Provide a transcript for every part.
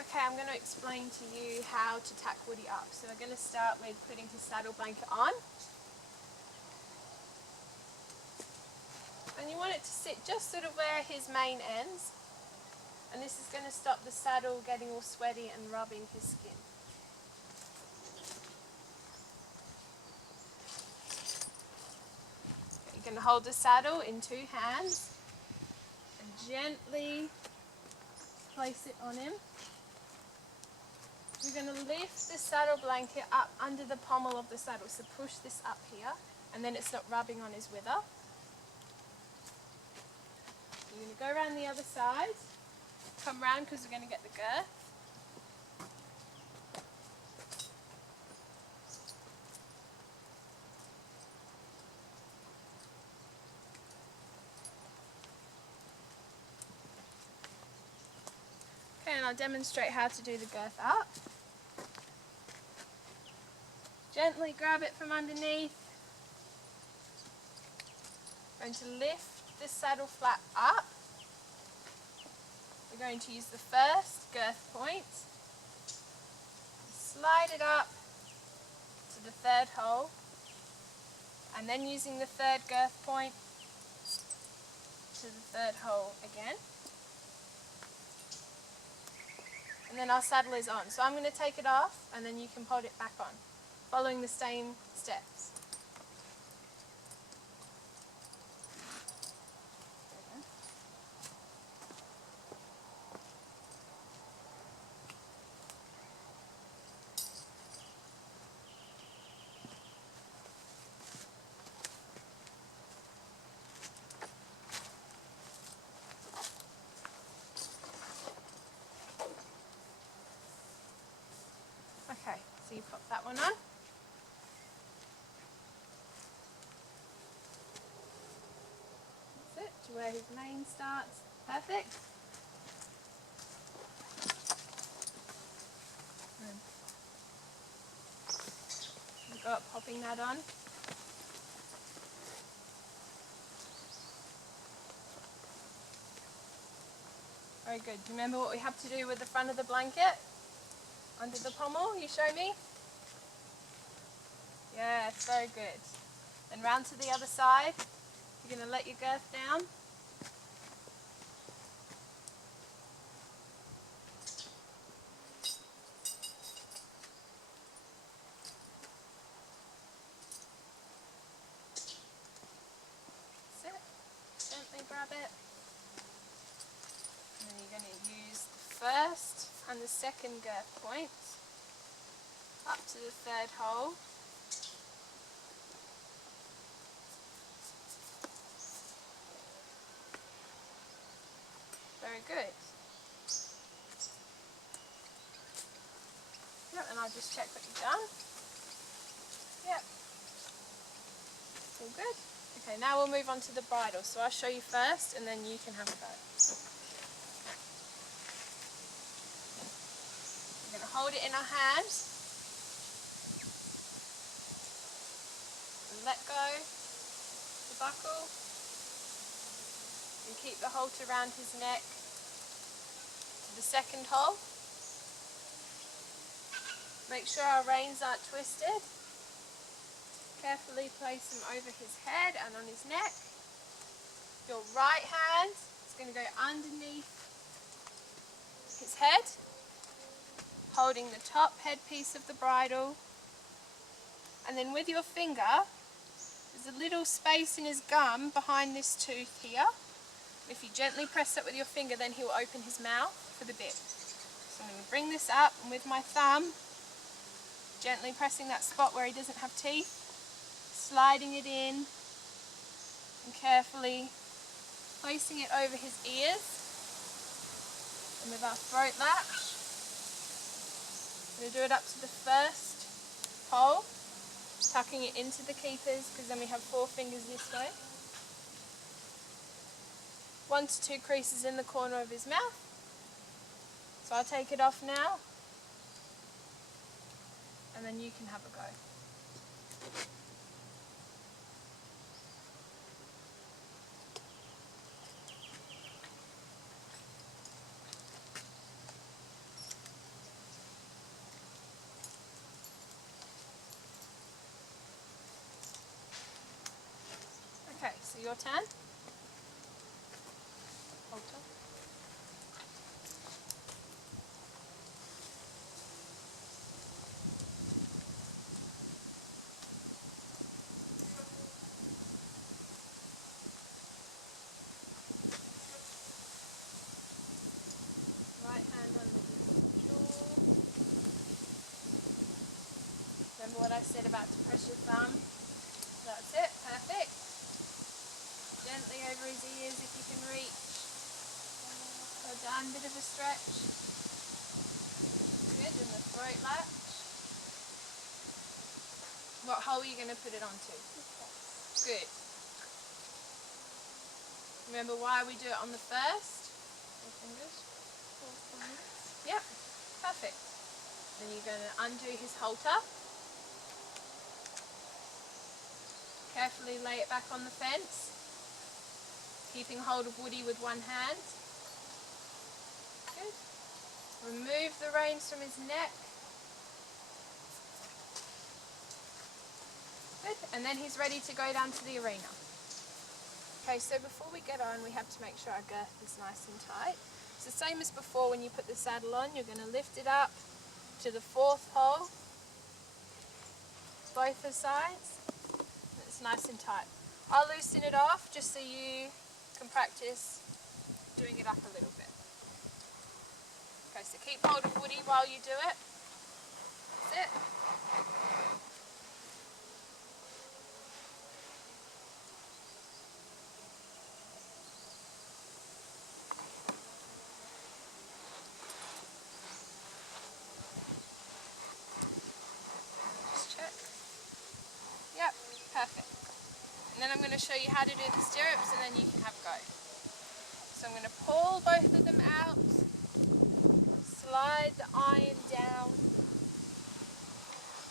Okay, I'm going to explain to you how to tack Woody up. So we're going to start with putting his saddle blanket on. And you want it to sit just sort of where his mane ends. And this is going to stop the saddle getting all sweaty and rubbing his skin. Okay, you're going to hold the saddle in two hands and gently place it on him. You're going to lift the saddle blanket up under the pommel of the saddle, so push this up here, and then it's not rubbing on his wither. You're going to go around the other side, come round because we're going to get the girth. Okay, and I'll demonstrate how to do the girth up. Gently grab it from underneath. Going to lift the saddle flap up. We're going to use the first girth point. Slide it up to the third hole. And then using the third girth point to the third hole again. And then our saddle is on. So I'm going to take it off and then you can hold it back on, following the same steps. Okay, so you pop that one on. That's it, to where his mane starts. Perfect. And go up popping that on. Very good. Do you remember what we have to do with the front of the blanket? Under the pommel, you show me? Yes, very good. Then round to the other side. You're going to let your girth down. That's it. Gently grab it. And then you're going to use the first and the second girth point up to the third hole. Very good. Yep, and I'll just check what you've done. Yep. All good. Okay, now we'll move on to the bridle. So I'll show you first and then you can have a go. We're going to hold it in our hand. And let go the buckle. And keep the halter around his neck to the second hole. Make sure our reins aren't twisted. Carefully place them over his head and on his neck. Your right hand is going to go underneath his head, holding the top headpiece of the bridle. And then with your finger, there's a little space in his gum behind this tooth here. If you gently press it with your finger, then he will open his mouth for the bit. So I'm going to bring this up and with my thumb, gently pressing that spot where he doesn't have teeth, sliding it in and carefully placing it over his ears. And with our throat latch, I'm going to do it up to the first hole, tucking it into the keepers because then we have 4 fingers this way. 1 to 2 creases in the corner of his mouth. So I'll take it off now and then you can have a go. your turn. Halter. Right hand on the jaw. Remember what I said about to press your thumb? That's it, perfect. Gently over his ears if you can reach. Well done, bit of a stretch. Good, and the throat latch. What hole are you going to put it onto? Good. Remember why we do it on the first? 4 fingers. 4 fingers. Yep, perfect. Then you're going to undo his halter. Carefully lay it back on the fence, keeping hold of Woody with one hand. Good. Remove the reins from his neck. Good. And then he's ready to go down to the arena. Okay, so before we get on, we have to make sure our girth is nice and tight. It's the same as before. When you put the saddle on, you're going to lift it up to the 4th hole, both the sides. It's nice and tight. I'll loosen it off just so you can practice doing it up a little bit. Okay, so keep hold of Woody while you do it. That's it. Just check. Yep, perfect. And then I'm going to show you how to do the stirrups and then you can have a go. So I'm going to pull both of them out, slide the iron down,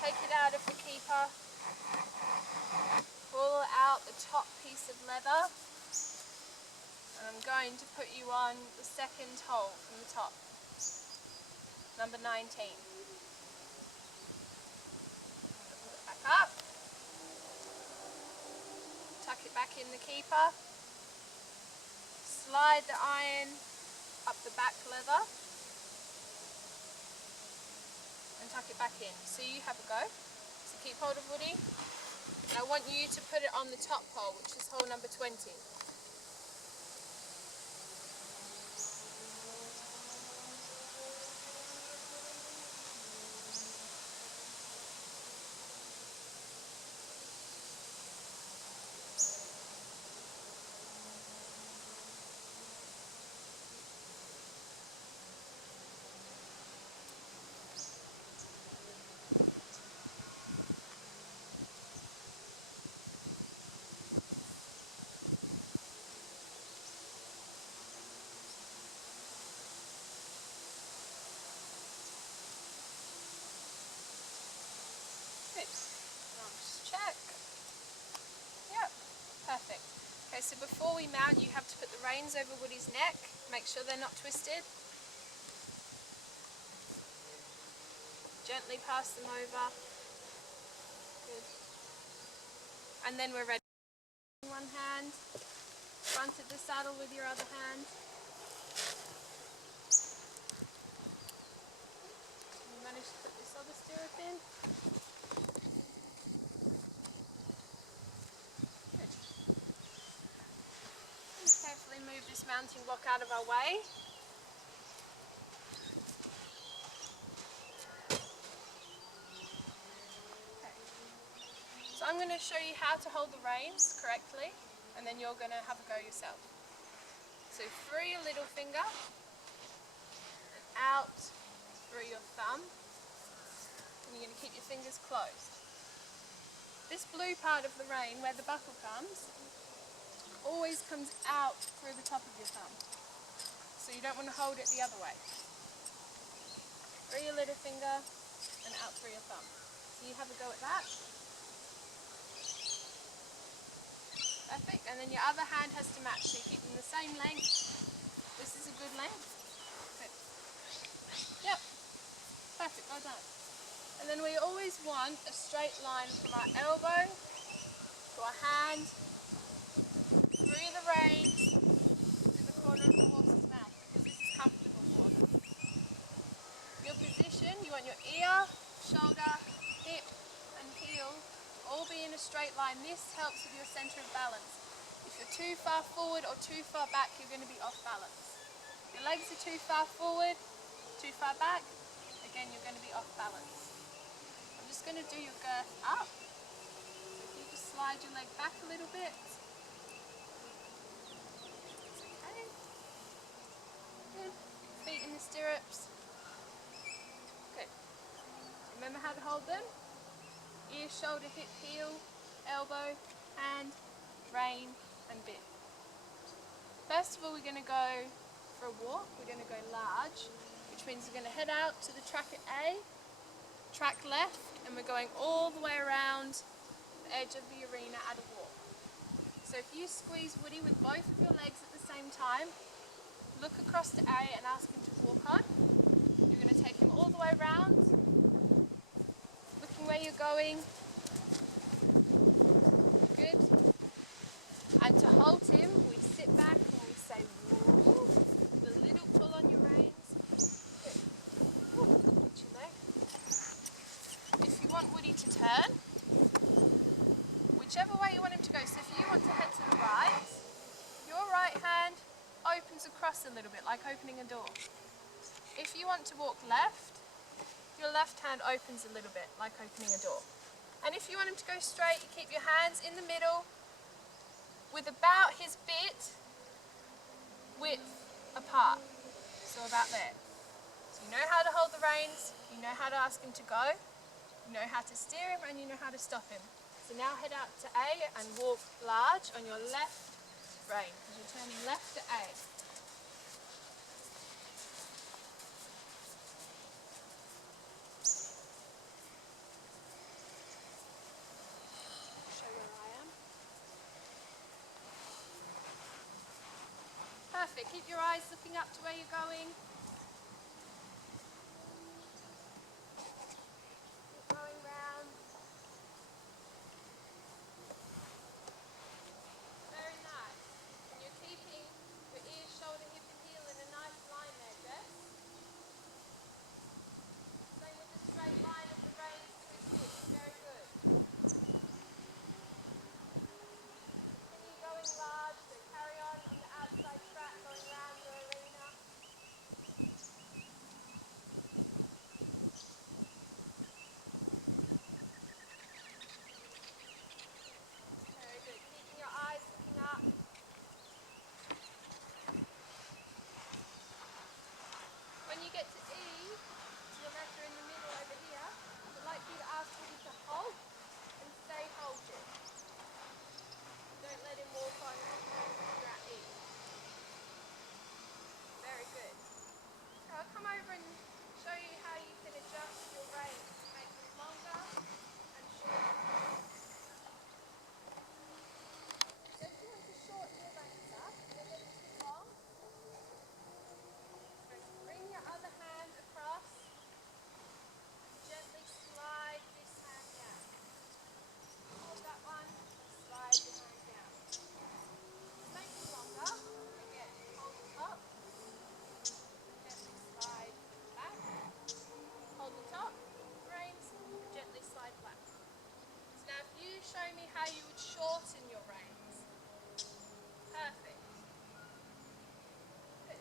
take it out of the keeper, pull out the top piece of leather, and I'm going to put you on the 2nd hole from the top, number 19. Back up, tuck it back in the keeper, slide the iron up the back leather, and tuck it back in. So you have a go. So keep hold of Woody, and I want you to put it on the top hole, which is hole number 20. Good. Nice check. Yep, perfect. Okay, so before we mount, you have to put the reins over Woody's neck. Make sure they're not twisted. Gently pass them over. Good. And then we're ready. One hand, front of the saddle with your other hand. You managed to put this other stirrup in. Good. Just carefully move this mounting block out of our way. So I'm going to show you how to hold the reins correctly, and then you're going to have a go yourself. So through your little finger, and out through your thumb, and you're going to keep your fingers closed. This blue part of the rein, where the buckle comes, always comes out through the top of your thumb. So you don't want to hold it the other way. Through your little finger, and out through your thumb. So you have a go at that. Perfect, and then your other hand has to match, so you keep them the same length. This is a good length. Perfect. Yep, perfect, well done. And then we always want a straight line from our elbow to our hand reins to the corner of the horse's mouth. This is comfortable. Your position, you want your ear, shoulder, hip and heel all be in a straight line. This helps with your centre of balance. If you're too far forward or too far back, you're going to be off balance. If your legs are too far forward, too far back, again you're going to be off balance. I'm just going to do your girth up. You just slide your leg back a little bit. Okay. Good. Feet in the stirrups. Good. Remember how to hold them? Ear, shoulder, hip, heel, elbow, hand, rein and bit. First of all, we're going to go for a walk. We're going to go large, which means we're going to head out to the track at A, track left, and we're going all the way around the edge of the arena at a walk. So if you squeeze Woody with both of your legs at the same time, look across to A and ask him to walk on. You're going to take him all the way around, looking where you're going. Good. And to hold him, we sit back and we say pull, a little pull on your reins. Good. Watch your leg. If you want Woody to turn, whichever way you want him to go, so if you want to head to the right, your right hand opens across a little bit, like opening a door. If you want to walk left, your left hand opens a little bit, like opening a door. And if you want him to go straight, you keep your hands in the middle with about his bit width apart. So about there. So you know how to hold the reins, you know how to ask him to go, you know how to steer him, and you know how to stop him. So now head out to A and walk large on your left rein, because you're turning left to A. Show where I am. Perfect. Keep your eyes looking up to where you're going. Keep going round. Very nice. And you're keeping your ear, shoulder, hip and heel in a nice line there, Jess. Same with the straight line of the reins twisting. Very good. Continue going large, so carry on the outside track going around your arena. Very good. Keeping your eyes looking up. When you get to E, remember in the middle over here, I'd like you to ask him to halt and stay halted. Don't let him walk on that E. Very good. So I'll come over and show you how you can adjust your reins to make it longer and shorter. So if you want to shorten your reins up, they're getting too long. Bring your other hand across. Gently slide this hand back. Hold that one. Slide this hand down. Make it longer. Again, hold the top. Gently slide back. Hold the top. Reins. Gently slide back. So now if you show me how you would shorten your reins. Perfect. Good.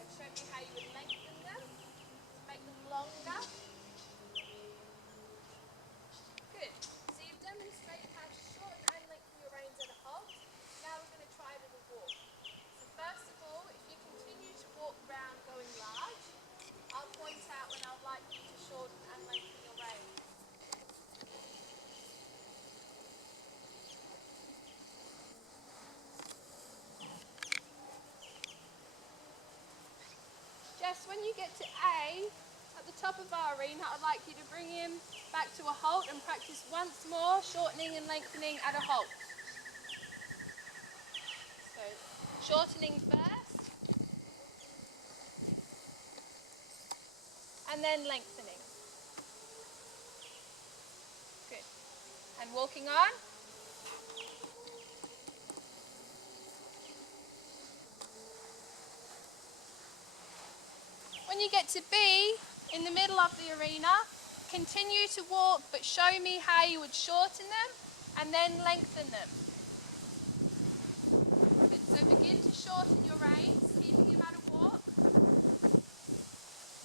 And show me how you would lengthen them. Make them long enough. Good. So you've demonstrated how to shorten and lengthen your reins at a halt. Now we're going to try it at a walk. So first of all, if you continue to walk round going large, I'll point out when I'd like you to shorten and lengthen your reins. Just when you get to A, at the top of our arena, I'd like you to bring him back to a halt and practice once more, shortening and lengthening at a halt. So, shortening first, and then lengthening. Good. And walking on. when you get to be in the middle of the arena, continue to walk, but show me how you would shorten them and then lengthen them. Good. So begin to shorten your reins, keeping them at a walk.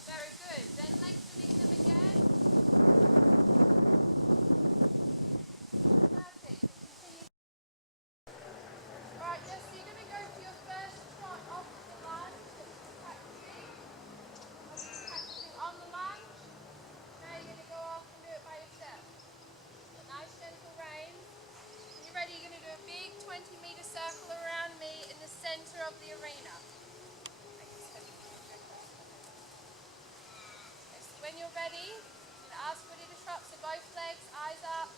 Very good. Then lengthening them again. Perfect. Continue. Right, yes, so you're going to go for your first trot off the lunge. On the lunge. Now you're going to go off and do it by yourself. Nice gentle rein. You ready? You're going to do a big 20-meter circle around me in the center of the arena. When you're ready, ask Woody to trot, so both legs, eyes up.